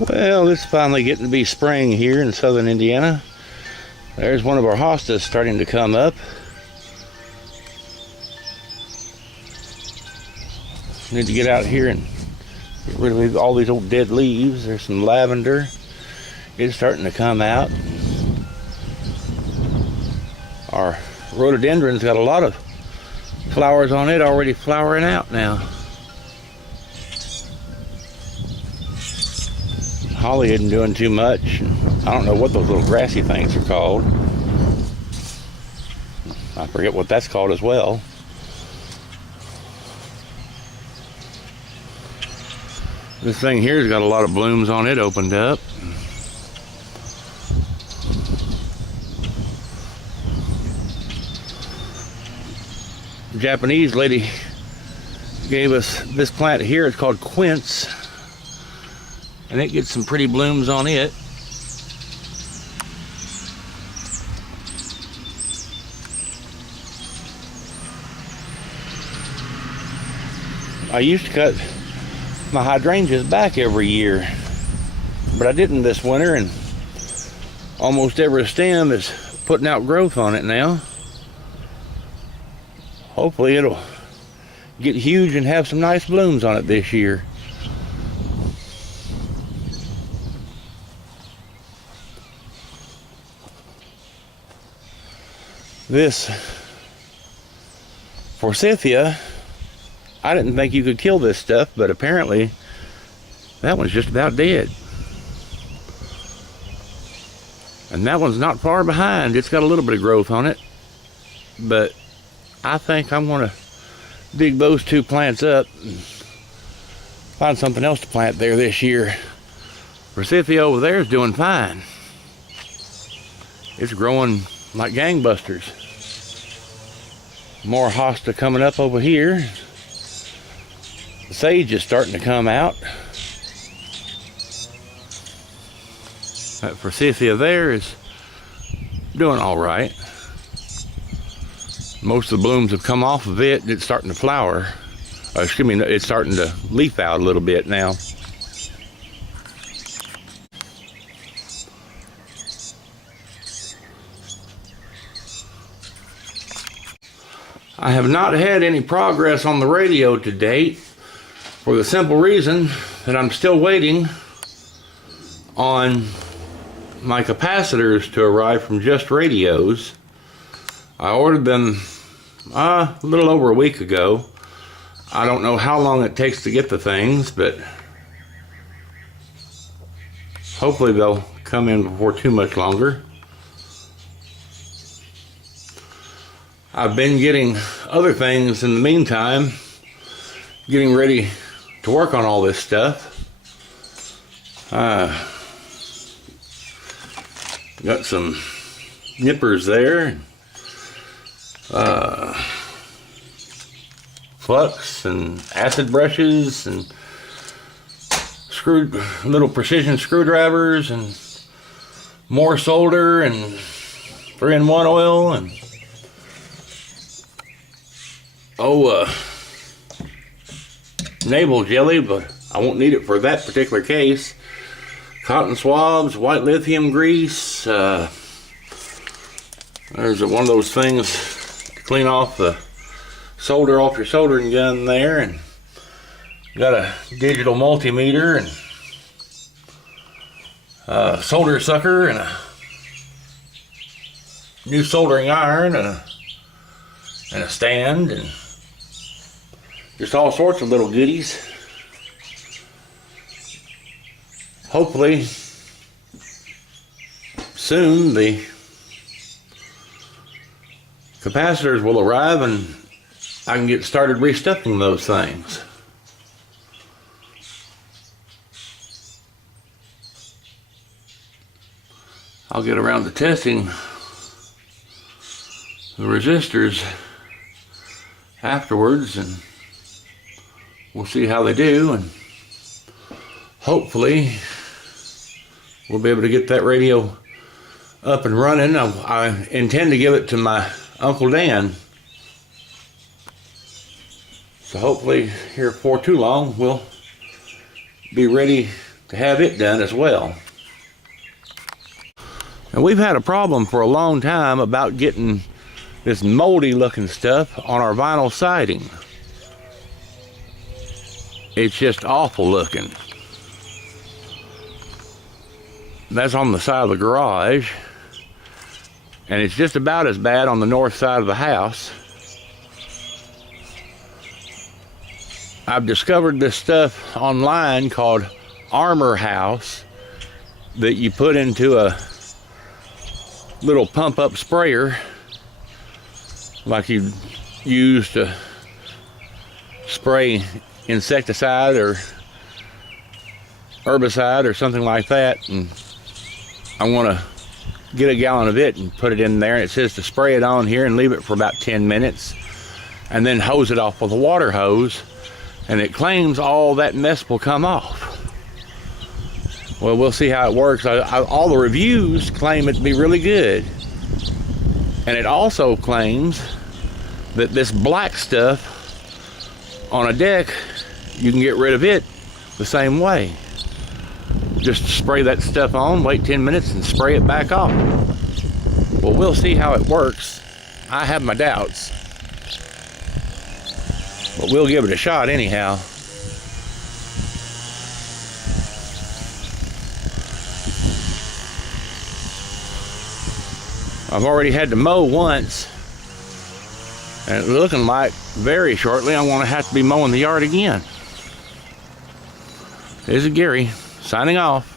Well, it's finally getting to be spring here in southern Indiana. There's one of our hostas starting to come up. Need to get out here and get rid of all these old dead leaves. There's some lavender. It's starting to come out. Our rhododendron's got a lot of flowers on it already flowering out now. Holly isn't doing too much. I don't know what those little grassy things are called. I forget what that's called as well. This thing here's got a lot of blooms on it opened up. The Japanese lady gave us this plant here. It's called quince. And it gets some pretty blooms on it. I used to cut my hydrangeas back every year, but I didn't this winter, and almost every stem is putting out growth on it now. Hopefully it'll get huge and have some nice blooms on it this year. This forsythia, I didn't think you could kill this stuff, but apparently that one's just about dead. And that one's not far behind. It's got a little bit of growth on it, but I think I'm going to dig those two plants up and find something else to plant there this year. Forsythia over there is doing fine. It's growing like gangbusters. More hosta coming up over here. The sage is starting to come out. That forsythia there is doing all right. Most of the blooms have come off of it. It's starting to flower. Excuse me, it's starting to leaf out a little bit now. I have not had any progress on the radio to date for the simple reason that I'm still waiting on my capacitors to arrive from Just Radios. I ordered them a little over a week ago. I don't know how long it takes to get the things, but hopefully they'll come in before too much longer. I've been getting other things in the meantime, getting ready to work on all this stuff. Got some nippers there, flux and acid brushes and little precision screwdrivers and more solder and 3-in-1 oil and navel jelly, but I won't need it for that particular case. Cotton swabs, white lithium grease. There's one of those things to clean off the solder off your soldering gun there, and got a digital multimeter and a solder sucker and a new soldering iron and a stand and just all sorts of little goodies. Hopefully soon the capacitors will arrive and I can get started restuffing those things. I'll get around to testing the resistors afterwards and we'll see how they do, and hopefully we'll be able to get that radio up and running. I intend to give it to my Uncle Dan, so hopefully here before too long we'll be ready to have it done as well. And we've had a problem for a long time about getting this moldy looking stuff on our vinyl siding. It's just awful looking. That's on the side of the garage, and it's just about as bad on the north side of the house. I've discovered this stuff online called Armor House that you put into a little pump up sprayer like you use to spray insecticide or herbicide or something like that. And I want to get a gallon of it and put it in there, and it says to spray it on here and leave it for about 10 minutes and then hose it off with a water hose, and it claims all that mess will come off. Well, we'll see how it works. All the reviews claim it to be really good, and it also claims that this black stuff on a deck, you can get rid of it the same way. Just spray that stuff on, wait 10 minutes, and spray it back off. Well, we'll see how it works. I have my doubts, but we'll give it a shot anyhow. I've already had to mow once, and it's looking like very shortly I'm going to have to be mowing the yard again. This is Gary, signing off.